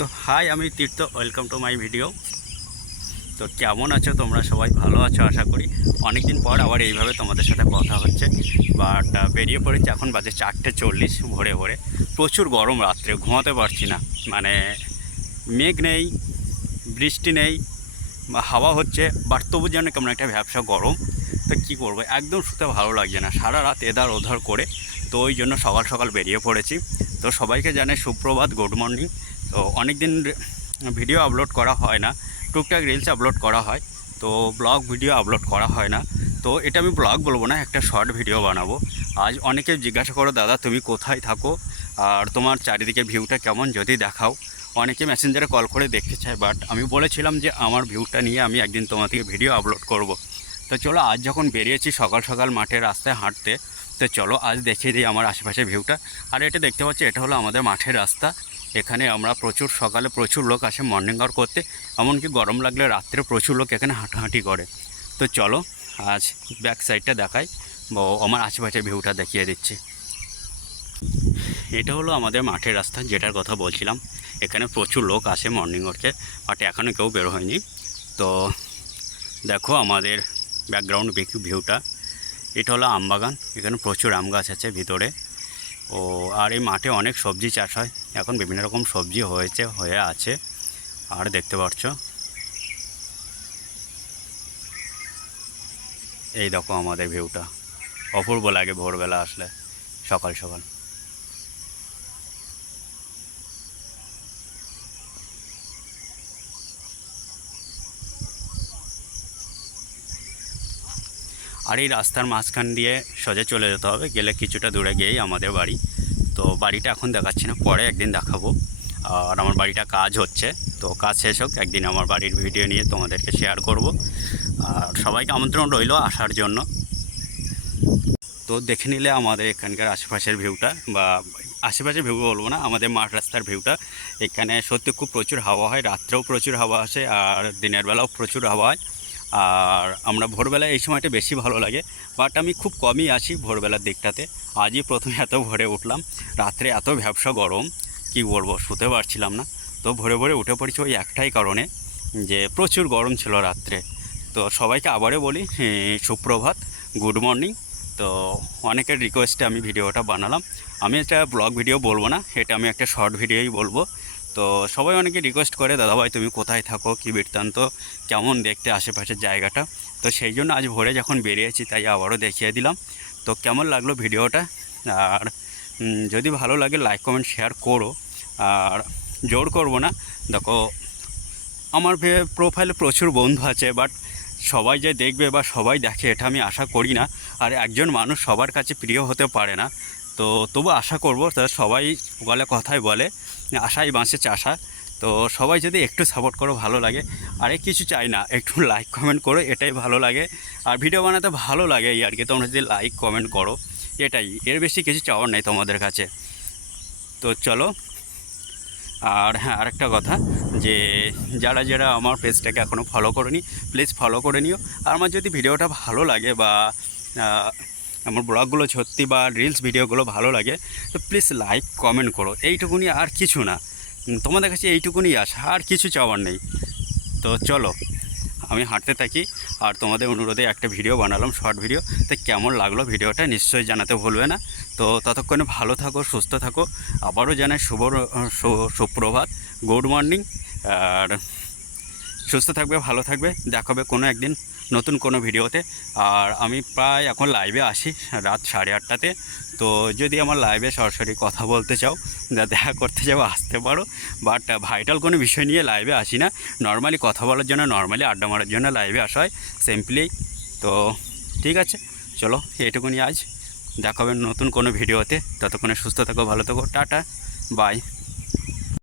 তো হাই, আমি তীর্থ, welcome to my video. তো কেমন আছো তোমরা? সবাই ভালো আছো আশা করি। অনেক দিন পর আবার এইভাবে তোমাদের সাথে কথা হচ্ছে। বাট বেরিয়ে পড়েছি, এখন বাজে 4:40 ভোরে ভোরে। প্রচুর গরম, রাত্রে ঘুমাতে পারছি না। মানে মেঘ নেই, বৃষ্টি নেই, বা হাওয়া হচ্ছে, বাট তবু যেন কেমন একটা ভ্যাবসা গরম। তো কী করবো, একদম শুতে ভালো লাগছে না, সারা রাত এধার ওধার করে। তো ওই জন্য সকাল সকাল বেরিয়ে পড়েছি। তো সবাইকে জানাই সুপ্রভাত, গুড মর্নিং। তো অনেক দিন ভিডিও আপলোড করা হয় না, টুকটাক রিলস আপলোড করা হয়, তো ব্লগ ভিডিও আপলোড করা হয় না। তো এটা আমি ব্লগ বলবো না, একটা শর্ট ভিডিও বানাবো। আজ অনেকে জিজ্ঞাসা করো, দাদা তুমি কোথায় থাকো আর তোমার চারিদিকে ভিউটা কেমন, যদি দেখাও। অনেকে মেসেঞ্জারে কল করে দেখতে চায়, বাট আমি বলেছিলাম যে আমার ভিউটা নিয়ে আমি একদিন তোমাদেরকে ভিডিও আপলোড করব। তো চলো, আজ যখন বেরিয়েছি সকাল সকাল মাঠের রাস্তায় হাঁটতে, তো চলো আজ দেখিয়ে দিই আমার আশেপাশে ভিউটা। আর এটা দেখতে পাচ্ছি, এটা হলো আমাদের মাঠের রাস্তা। এখানে আমরা সকালে প্রচুর লোক আসে মর্নিং ওয়াক করতে, এমনকি গরম লাগলে রাত্রে প্রচুর লোক এখানে হাঁটাহাঁটি করে। তো চলো আজ ব্যাক সাইডটা দেখাই, বা আমার আশেপাশের ভিউটা দেখিয়ে দিচ্ছি। এটা হলো আমাদের মাঠের রাস্তা, যেটার কথা বলছিলাম। এখানে প্রচুর লোক আসে মর্নিং ওয়াকে, বাট এখনও কেউ বের হয়নি। তো দেখো আমাদের ব্যাকগ্রাউন্ড ভিউটা। এটা হলো আম বাগান, এখানে প্রচুর আম গাছ আছে ভিতরে। আর এই মাঠে অনেক সবজি চাষ হয়, এখন বিভিন্ন রকম সবজি হয়ে আছে। আর দেখতে পাচ্ছ, এই দেখো আমাদের ভিউটা, অপূর্ব লাগে ভোরবেলা আসলে, সকাল সকাল। আর এই রাস্তার মাঝখান দিয়ে সোজা চলে যেতে হবে, গেলে কিছুটা দূরে গিয়েই আমাদের বাড়ি। তো বাড়িটা এখন দেখাচ্ছি না, পরে একদিন দেখাবো। আর আমার বাড়িটা কাজ হচ্ছে, তো কাজ শেষ হোক, একদিন আমার বাড়ির ভিডিও নিয়ে তোমাদেরকে শেয়ার করব। আর সবাইকে আমন্ত্রণ রইল আসার জন্য। তো দেখে নিলে আমাদের এখানকার আশেপাশের ভিউটা, বা আশেপাশের ভিউ বলবো না, আমাদের মাঠ রাস্তার ভিউটা। এখানে সত্যি খুব প্রচুর হাওয়া হয়, রাত্রেও প্রচুর হাওয়া আসে, আর দিনের বেলাও প্রচুর হাওয়া হয়। আর আমরা ভোরবেলায় এই সময়টা বেশি ভালো লাগে, বাট আমি খুব কমই আসি ভোরবেলার দিকটাতে। আজই প্রথমে এত ভোরে উঠলাম, রাত্রে এত ভ্যাবসা গরম, কি বলবো, শুতে পারছিলাম না। তো ভোরে ভোরে উঠে পড়েছি ওই একটাই কারণে, যে প্রচুর গরম ছিল রাত্রে। তো সবাইকে আবারও বলি সুপ্রভাত, গুড মর্নিং। তো অনেকের রিকোয়েস্টে আমি ভিডিওটা বানালাম। আমি এটা ব্লগ ভিডিও বলবো না, এটা আমি একটা শর্ট ভিডিওই বলবো। তো সবাই অনেকে রিকোয়েস্ট করে, দাদাভাই তুমি কোথায় থাকো, কী বৃত্তান্ত, কেমন দেখতে আশেপাশের জায়গাটা। তো সেই জন্য আজ ভোরে যখন বেরিয়েছি, তাই আবারও দেখিয়ে দিলাম। তো কেমন লাগলো ভিডিওটা? আর যদি ভালো লাগে লাইক কমেন্ট শেয়ার করো। আর জোর করবো না, দেখো আমার প্রোফাইলে প্রচুর বন্ধু আছে, বাট সবাই যে দেখবে বা সবাই দেখে এটা আমি আশা করি না। আর একজন মানুষ সবার কাছে প্রিয় হতে পারে না। তো তবু আশা করবো, সবাই বলে, কথায় বলে আশাই বাঁচে চাষা। তো সবাই যদি একটু সাপোর্ট করো ভালো লাগে। আরে কিছু চাই না, একটু লাইক কমেন্ট করো, এটাই ভালো লাগে। আর ভিডিও বানাতে ভালো লাগে এই আর কি, তোমরা যদি লাইক কমেন্ট করো, এটাই, এর বেশি কিছু চাওয়ার নেই তোমাদের কাছে। তো চলো। আর হ্যাঁ, আরেকটা কথা, যে যারা যারা আমার পেজটাকে এখনও ফলো করোনি, প্লিজ ফলো করে নিও। আর আমার যদি ভিডিওটা ভালো লাগে, বা আমার ব্লগগুলো সত্যি, বা রিলস ভিডিওগুলো ভালো লাগে, তো প্লিজ লাইক কমেন্ট করো, এইটুকুনি, আর কিছু না। তোমাদের কাছে এইটুকুনি আশা, আর কিছু চাওয়ার নেই। তো চলো আমি হাঁটতে থাকি, আর তোমাদের অনুরোধে একটা ভিডিও বানালাম, শর্ট ভিডিও। তো কেমন লাগলো ভিডিওটা নিশ্চয়ই জানাতে ভুলবে না। তো ততক্ষণে ভালো থাকো, সুস্থ থাকো। আবারও জানাই সুপ্রভাত, গুড মর্নিং। আর সুস্থ থাকবে, ভালো থাকবে, দেখাবে কোনো একদিন নতুন কোনো ভিডিওতে। আর আমি প্রায় এখন লাইভে আসি রাত 8:30টাতে। তো যদি আমার লাইভে সরাসরি কথা বলতে চাও, দেখা করতে চাও, আসতে পারো। বাট ভাইটাল কোনো বিষয় নিয়ে লাইভে আসি না, নর্মালি কথা বলার জন্য, নর্মালি আড্ডা মারার জন্য লাইভে আসা হয়, সিম্পলি। তো ঠিক আছে, চলো এইটুকুনি আজ, দেখাবেন নতুন কোনো ভিডিওতে। ততক্ষণে সুস্থ থাকো, ভালো থাকো, টাটা, বাই।